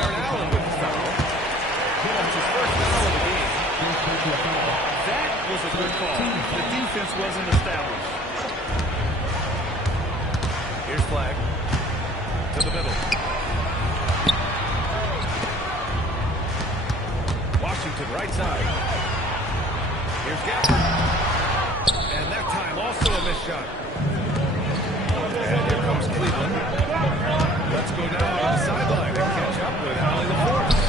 Allen with the foul. That's his first foul of the game. That was a good call. The defense wasn't established. Here's Flag. To the middle. Washington right side. Here's Gafford. And that time also a missed shot. And here comes Cleveland. Let's go down on the sideline and catch up with Allie LaForce.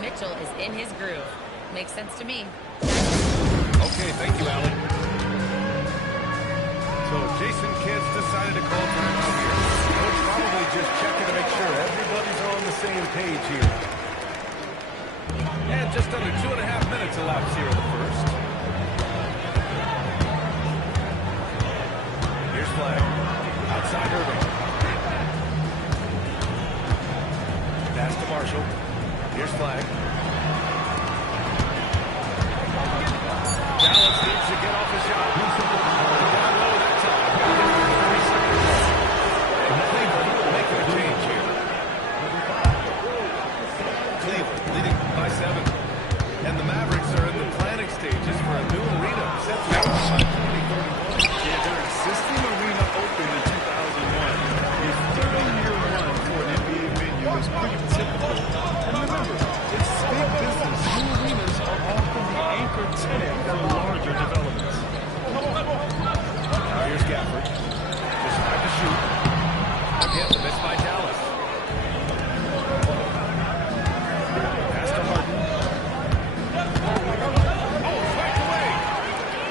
Mitchell is in his groove. Makes sense to me. Okay, thank you, Allie. So Jason Kidd's decided to call timeout here. Coach probably just checking to make sure everybody's on the same page here. And just under 2.5 minutes elapsed here in the first. Here's Flag. Outside Irving. Pass to Marshall. Here's Flag. Dallas needs to get off the shot. Down low that time. And Cleveland making a change here. Cleveland leading by 7. And the Mavericks are in the planning stages for a new arena set to open by 2031. Yeah, their existing arena opened in 2001. A 30-year run for an NBA venue is pretty typical. And remember, it's big business. New arenas are often the anchor tenant for larger developments. Now here's Gafford. Just tried to shoot. Again, the miss by Dallas. Pass to Harden. Oh, smacked away.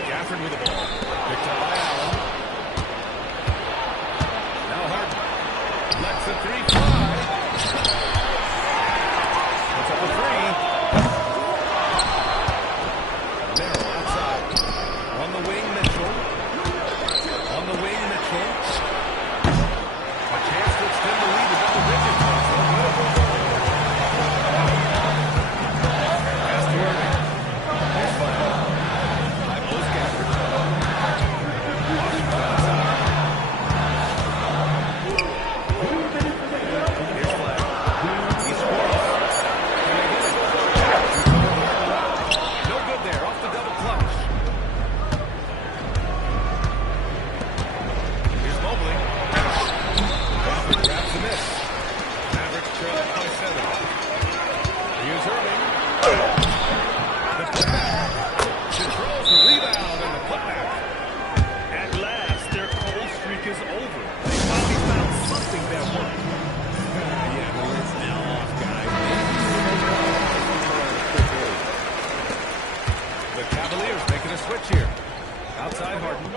Gafford with the ball. Picked up by Allen. Now Harden. Lets the 3 fly. Puts up a 3. Merrill outside. On the wing, Mitchell. On the wing, Mitchell. A chance to extend the lead to double digits. Pass to Irving. Here's Flag. High post Gafford. Washington outside. Here's Flag. He scores. Can they hit it? No good there. Off the double clutch. Here's Mobley. Gafford grabs the miss. Mavericks trail by 7. Here's Irving. The putback. Controls the rebound and the putback. At last, their cold streak is over. They finally found something that worked. Yeah, the lid's now off, guys. The Cavaliers making a switch here. Outside Harden.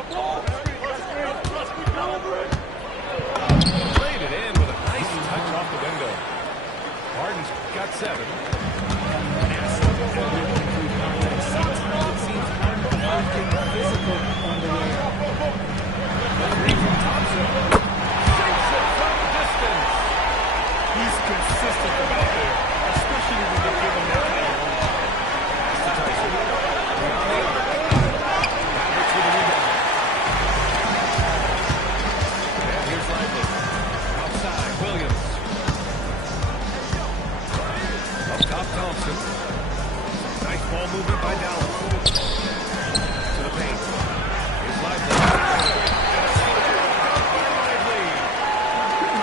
Played it in with a nice touch off the window. Harden's got 7. He's consistent from out there, especially when they give him that kind of room. Tyson. Mavericks with a rebound. And here's Lively. Outside, Williams. Up top, Thompson. Nice ball movement by Dallas. To the paint. Here's Lively.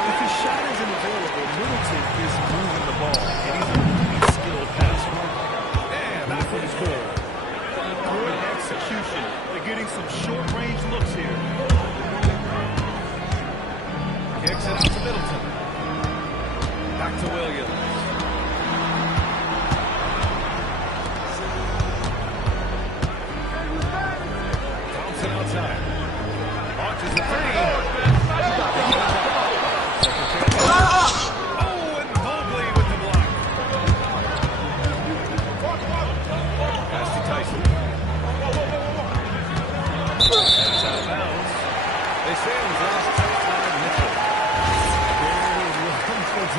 If his shot isn't available, Middleton is moving the ball, and he's a really skilled passer. And that's what he's for. Good execution. They're getting some short-range looks here. Kicks it out to Middleton. Back to Williams. Thompson outside. Launches the 3. Oh, and Mobley with the block. Pass to Tyson. That's out of bounds. They say it was last touch by Mitchell. There was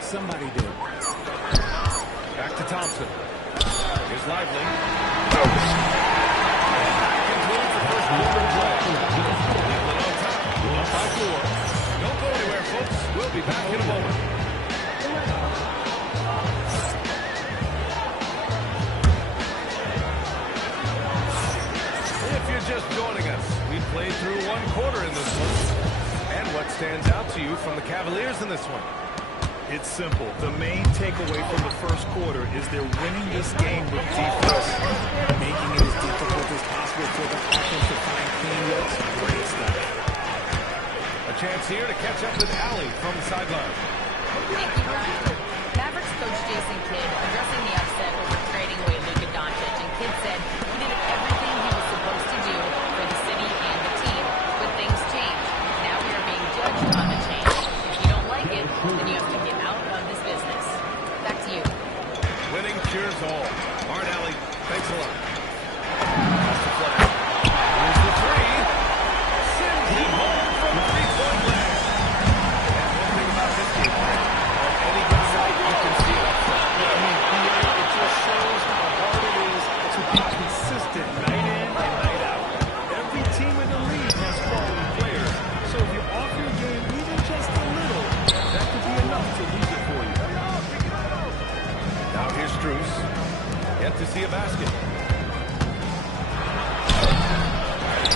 but somebody did. Back to Thompson. Here's Lively. And that concludes the first quarter play. Cleveland on top, up by 4. Don't go anywhere, folks. We'll be back in a moment. If you're just joining us, we played through 1 quarter in this one. And what stands out to you from the Cavaliers in this one? It's simple. The main takeaway from the first quarter is they're winning this game with defense. Making it as difficult as possible for the offense to find clean looks. Great stuff. A chance here to catch up with Allie from the sideline. Thank you, Brian. Mavericks coach Jason Kidd addressing the upset over trading away Luka Doncic, and Kidd said he did everything he was supposed to do for the city and the team, but things change. Now we are being judged on the change. If you don't like it, then you have to get out of this business. Back to you. Winning cures all. Art Allie, thanks a lot. That's the play. Here's the 3. Sends him home from 3-point land. And one thing about this game, on any good night, you can see it up front. I mean, it just shows how hard it is to be consistent night in and night out. Every team in the league has quality players. So if you're off your game even just a little, that could be enough to lose it for you. Now here's Strus. Yet to see a basket.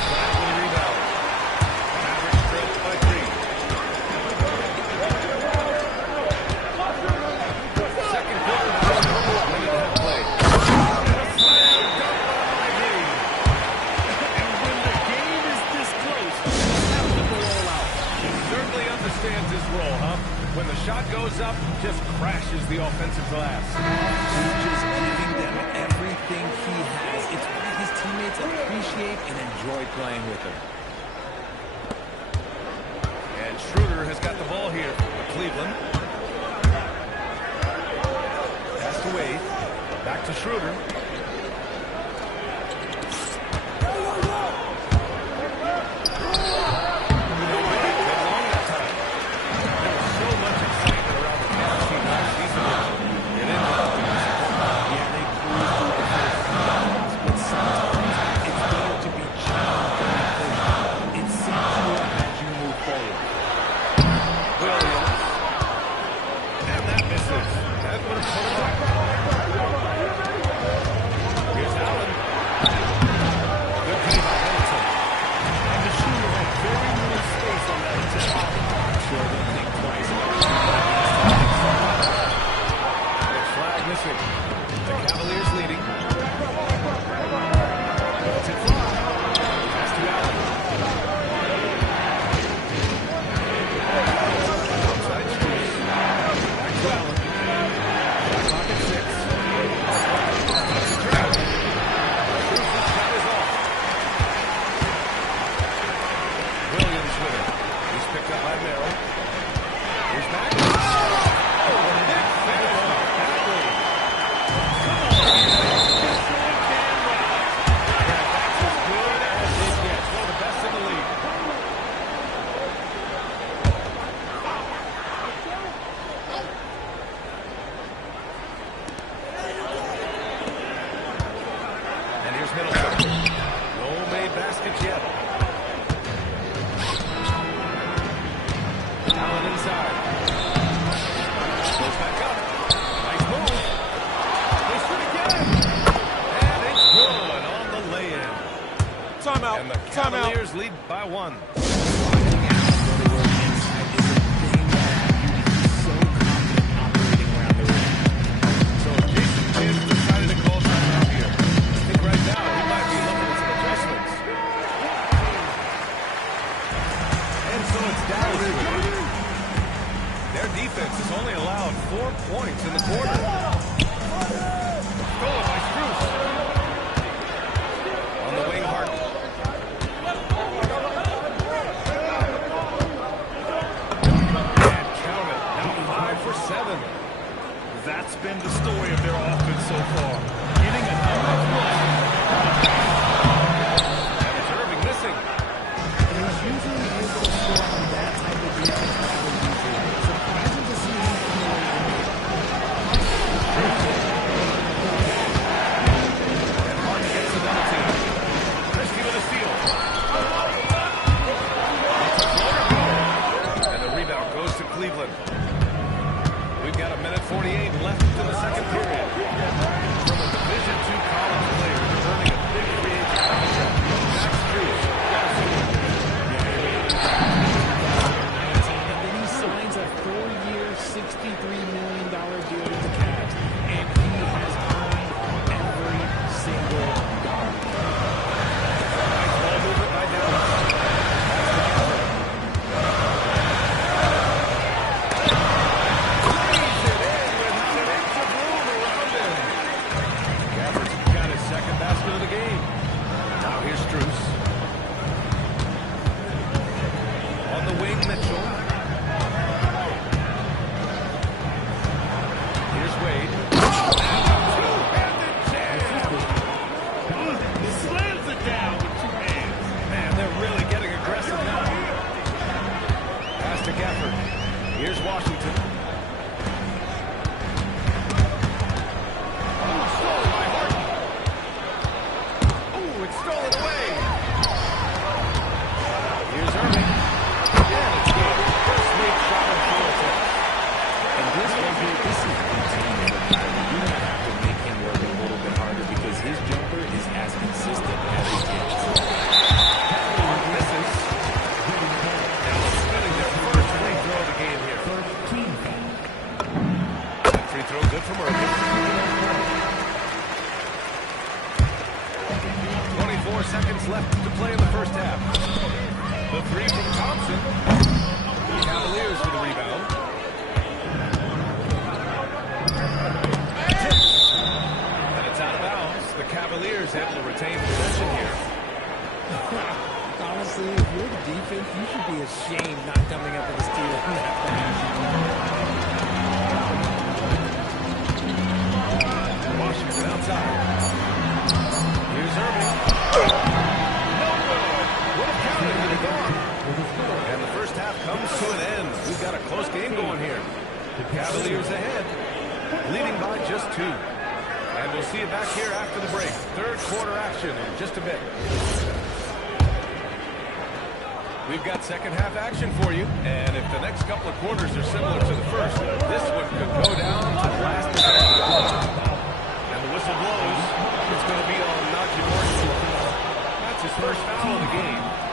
Franklin rebound. Mavericks trail by 3. Second quarter, minute and a half play. And a slam dunk by Ivy. And when the game is this close, you have to go all out. He certainly understands his role, huh? When the shot goes up, just crashes the offensive glass. He's just giving them everything he has. It's why his teammates appreciate and enjoy playing with him. And Schroeder has got the ball here for Cleveland. Pass to Wade. Back to Schroeder. And the Cavaliers lead by 1. So Jason Kidd decided to call time out here. I think right now he might be looking at some adjustments. And so it's Dallas. Their defense has only allowed 4 points in the quarter. Stolen by Strus. On the wing, Harden. That's been the story of their offense so far. Getting a number of looks. And it's Irving missing. He's usually able to score on that type of defense rather easily. Surprising to see him come away minutes left to play in the first half. The three from Thompson. The Cavaliers with the rebound. Tipped. And it's out of bounds. The Cavaliers able to retain possession here. Honestly, if you're the defense, you should be ashamed not coming up with a steal from that fast. Washington outside. Here's Irving. No good. Would have counted had it gone. And the first half comes to an end. We've got a close game going here. The Cavaliers ahead, leading by just 2. And we'll see you back here after the break. Third quarter action in just a bit. We've got second half action for you. And if the next couple of quarters are similar to the first, this one could go down to the last possession. And the whistle blows. It's going to be on Najee Marshall. That's his first foul of the game.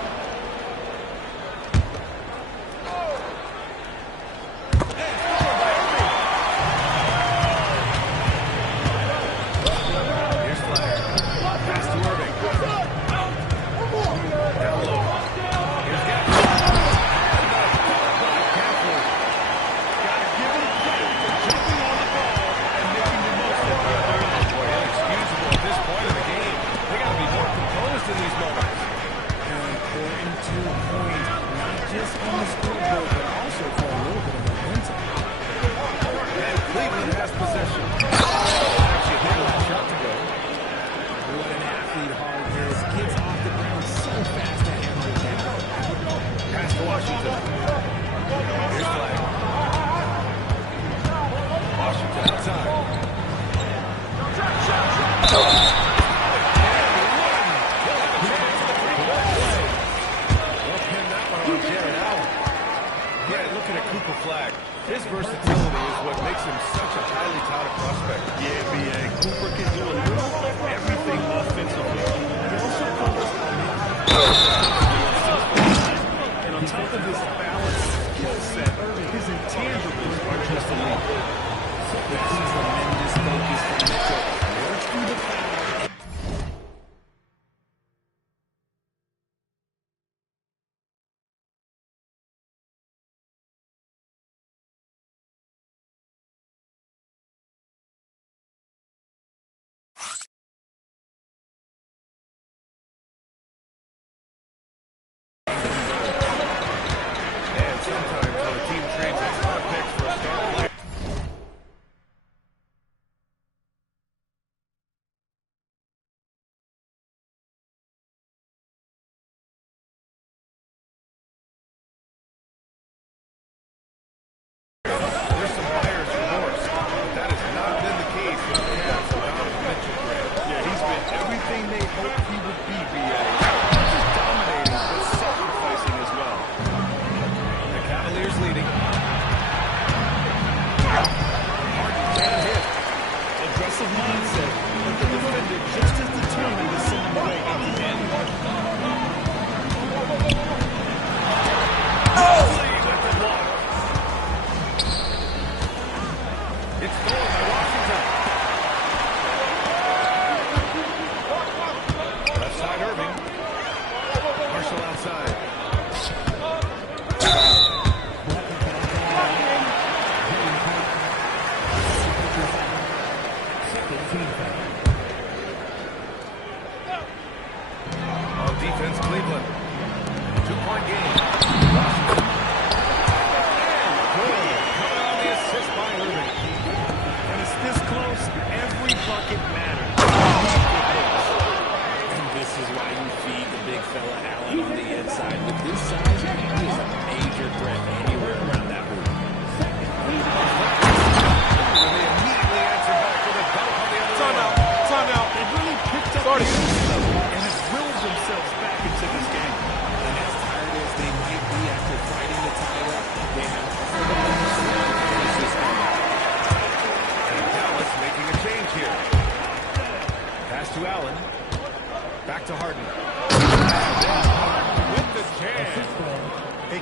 His versatility is what makes him such a highly touted prospect. Yeah, B.A. Cooper can do a little of everything offensively. He also covers and on top of his balanced skill set, his intangibles are just elite. That's tremendous focus from Mitchell. Works through the foul.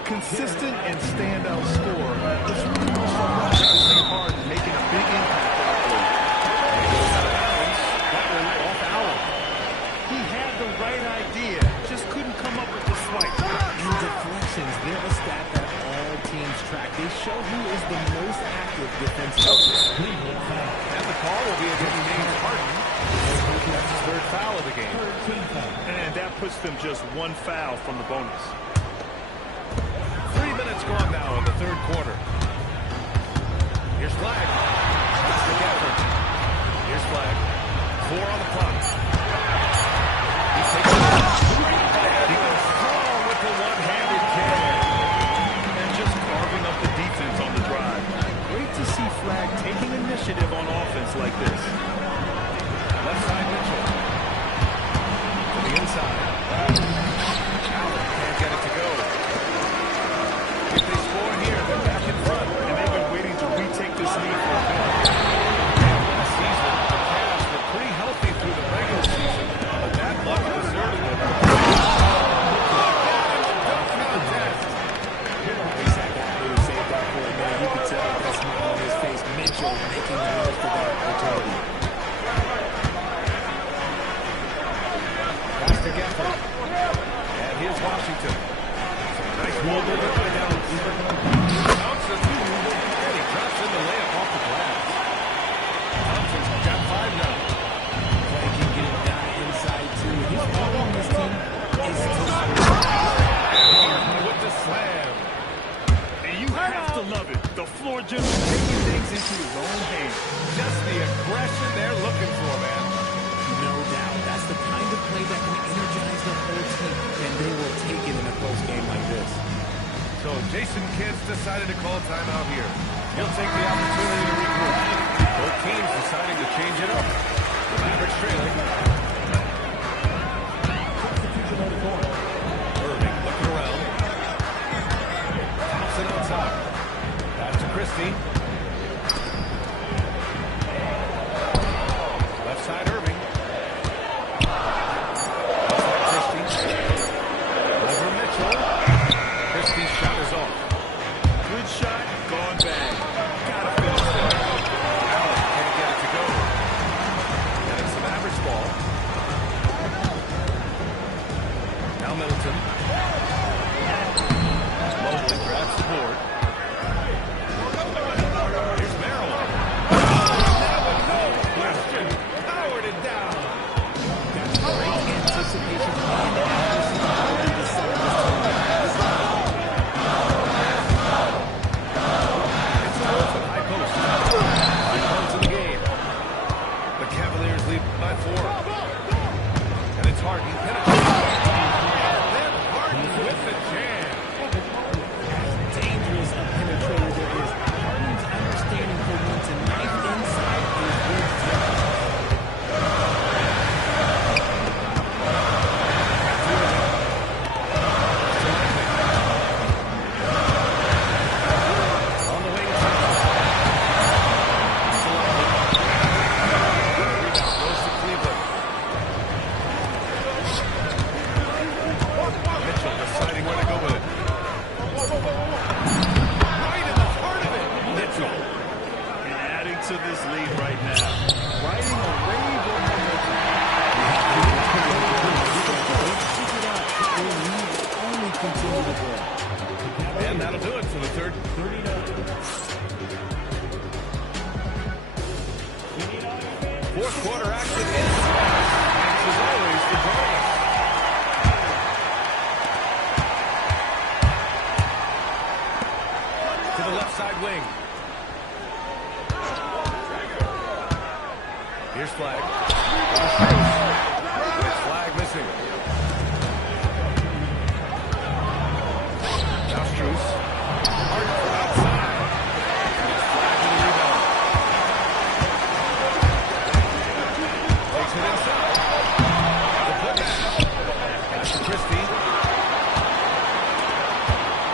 Consistent and standout score. It's really working hard and making a big impact on the play. That one off Allen. He had the right idea. And that puts them just one foul from the bonus. 3 minutes gone now in the third quarter. Here's flag. Mr. Gafford. Here's flag. 4 on the clock. He takes it out. He goes strong with the one-handed kick. And just carving up the defense on the drive. Great to see Flag taking initiative on offense like this. Left side Mitchell. To the inside. Allen can't get it to go. If they score here, they're back in front. And they've been waiting to retake this lead for a bit. Last season, the Cavs were pretty healthy through the regular season, but that luck deserted them. You could tell that smile on his face. Mitchell making the most of that opportunity. Pass to Gafford. And here's Washington. Nice ball movement by Dallas. Thompson. And he drops in the layup off the glass. Thompson's got 5 now. Clay can get it down inside too. His role on this team is to With the slam. And you have to love it. The floor general taking things into his own hands. Just the aggression they're looking for, man. no doubt. That's the kind of play that can energize the whole team, and they will take it in a close game like this. So Jason Kidd's decided to call timeout here. He'll take the opportunity to regroup. Both teams deciding to change it up. The Mavericks trailing. Irving looking around. Thompson outside. Pass to Christie. Left side Irving. Left side Christie. Over Mitchell. Christie's shot is off. Good shot, gone bad. Gotta finish that. Allen can't get it to go. And it's the Mavericks ball. Now Middleton. Mobley grabs the board. Here's Merrill. That with no question. Powered it down. Great anticipation and accuracy to the center of this team. It's Middleton, high post. 5 points in the game. The Cavaliers lead by 4. And it's Harden penetrating. And then Harden with the jam. Dangerous a penetrator there is. Harden's understanding for when to knife inside is ridiculous. On the wing. Rebound goes to Cleveland. Mitchell deciding where to go with it. Right in the heart of it. Mitchell. And adding to this lead right now. Riding a wave of momentum. Only continue to grow. And that'll do it for the third. 39. Fourth quarter action is thanks as always for joining us. To the left side wing. Here's Flag. It's Flag missing. Now Strus. Harden from outside. It's Flag with the rebound. Takes it inside. The putback. Pass to Christie.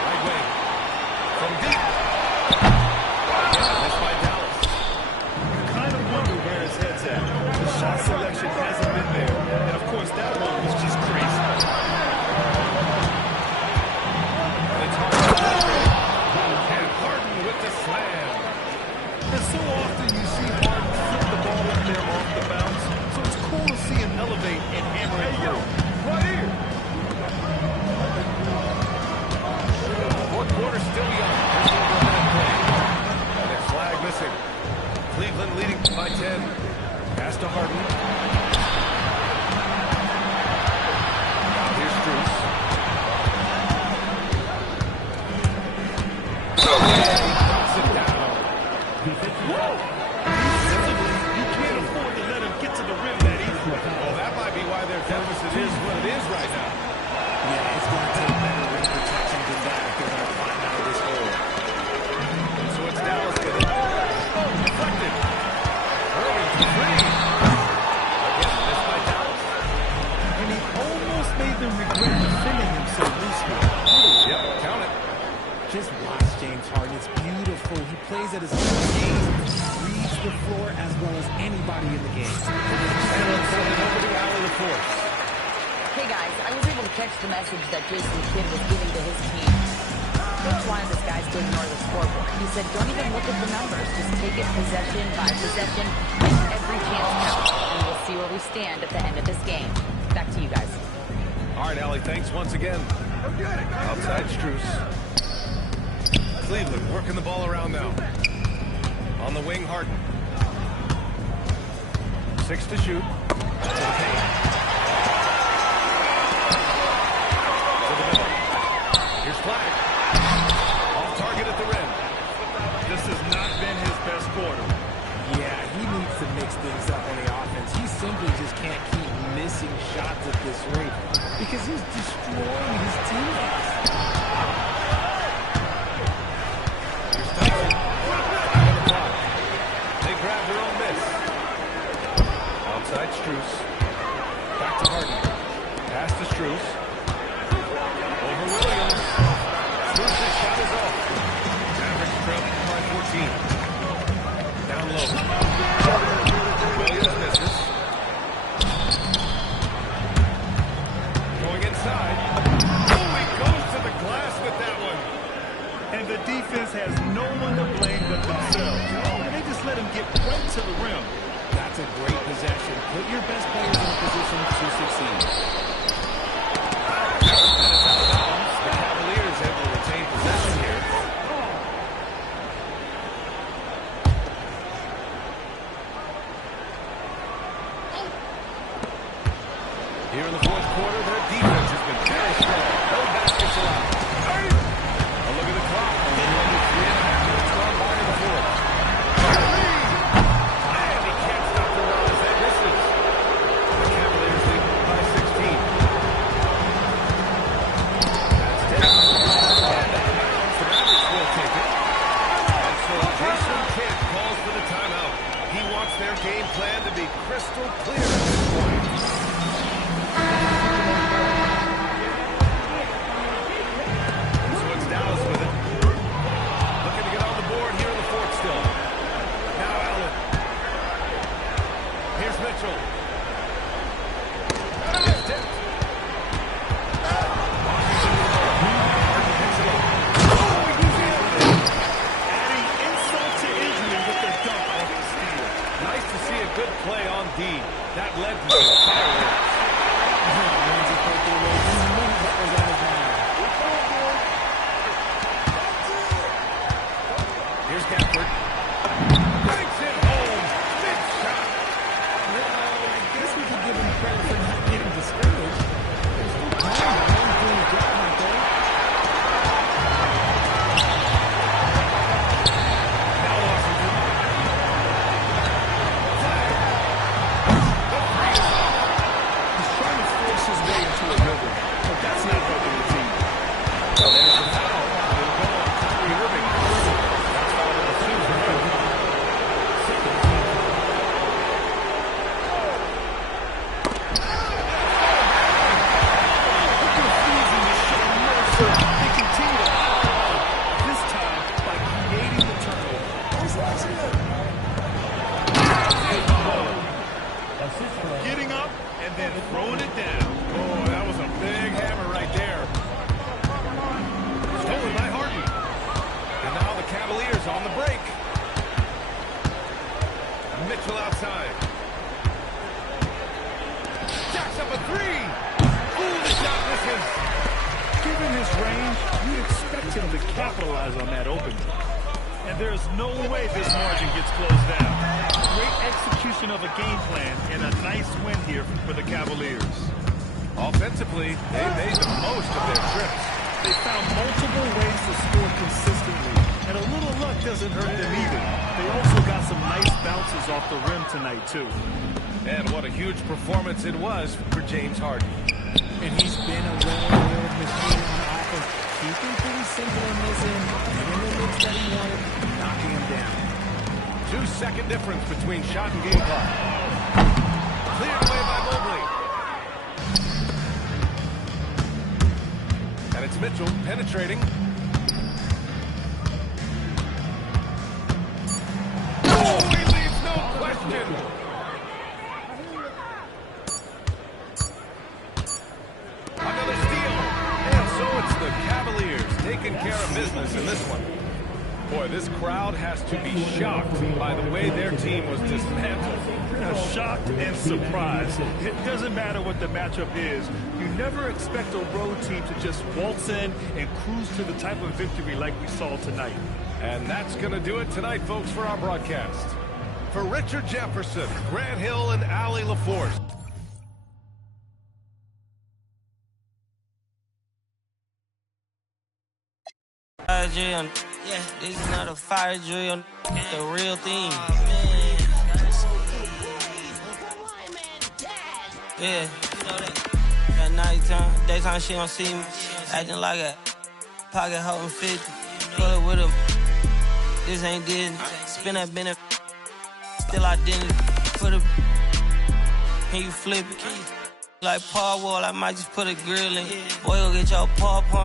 Right wing. From deep. Again, missed by Dallas. Kind of wonder where his head's at. The shot selection hasn't made them regret defending him so loosely. Yep, count it. Just watch James Harden. It's beautiful. He plays at his own game. Reads the floor as well as anybody in the game. And let's send it over to Allie the fourth. Hey guys, I was able to catch the message that Jason Kidd was giving to his team. Coach wanted his guys to ignore the scoreboard. He said, don't even look at the numbers. Just take it possession by possession. Make every chance count. And we'll see where we stand at the end of this game. Back to you guys. All right, Allie, thanks once again. Outside Strus. Cleveland working the ball around now. On the wing, Harden. 6 to shoot. To the paint. To the middle. Here's Flag. Off target at the rim. This has not been his best quarter. Yeah, he needs to mix things up on the offense. He simply just can't keep missing shots at this rate because he's destroying his teammates. Here's Thompson. On the clock. They grab their own miss. Outside Strus. Back to Harden. Pass to Strus. Over Williams. Strus' shot is off. Mavericks trailing by 14. Down low. Williams misses. Going inside. Oh, he goes to the glass with that one. And the defense has no one to blame but themselves. They just let him get right to the rim. That's a great possession. Put your best players in a position to succeed. And it's out of bounds. The Cavaliers able to retain possession here. Here in the fourth quarter, their defense has been very strong. No baskets allowed. A look at the clock. A little under 3.5 minutes gone by in the fourth. And he can't stop the run as that misses. The Cavaliers lead by 16. That's down. And out of bounds. The Mavericks will take it. And so Jason Kidd calls for the timeout. He wants their game plan to be crystal clear at this point. So it's Dallas with it. Looking to get on the board here in the fourth still. Now Allen. Here's Mitchell. It's tipped. Washington with the ball. Harden picks it up. Oh, he's in. Adding insult to injury with the dunk off the steal. Nice to see a good play on D. That led to some fireworks. Here's Gafford. Banks it home. Big shot. I guess we could give him credit for not getting discouraged. There's still time. He's doing a job out there. Now Washington. Flag. The three is off. He's trying to force his way into a rhythm, but that's not helping the team. So there's the foul. It'll go on Kyrie Irving. That's foul number 2 for him. Refusing to show mercy. They continue to pile on, this time by creating the turnover. Getting up and then throwing it down. Oh, that was a big hammer right there. Stolen by Harden. And now the Cavaliers on the break. Mitchell outside. Jacks up a three. Ooh, the shot misses. Given his range, you expect him to capitalize on that opening. And there's no way this margin gets closed down. Great execution of a game plan and a nice win here for the Cavaliers. Offensively, they made the most of their trips. They found multiple ways to score consistently, and a little luck doesn't hurt them either. They also got some nice bounces off the rim tonight, too. And what a huge performance it was for James Harden. And he's been a well-oiled machine on offense. Keeping things simple in this end, getting the looks that he wanted, knocking him down. 2-second difference between shot and game clock. Cleared away by Mobley. Mitchell penetrating. Oh, he leaves no question. Another steal. And so it's the Cavaliers taking care of business in this one. Boy, this crowd has to be shocked by the way their team was dismantled. Shocked and surprised. It doesn't matter what the matchup is. You never expect a road team to just waltz in and cruise to the type of victory like we saw tonight. And that's going to do it tonight, folks, for our broadcast. For Richard Jefferson, Grant Hill, and Allie LaForce. Fire drill, yeah, this is not a fire drill, the real thing. Yeah, you know that. At nighttime, daytime she don't see me, acting like a pocket holding 50. Pull it with him. This ain't Disney. Spin that benefit, still identity. Put a, can you flip it? Like Paul Wall, I might just put a grill in. Boy, go get your paw.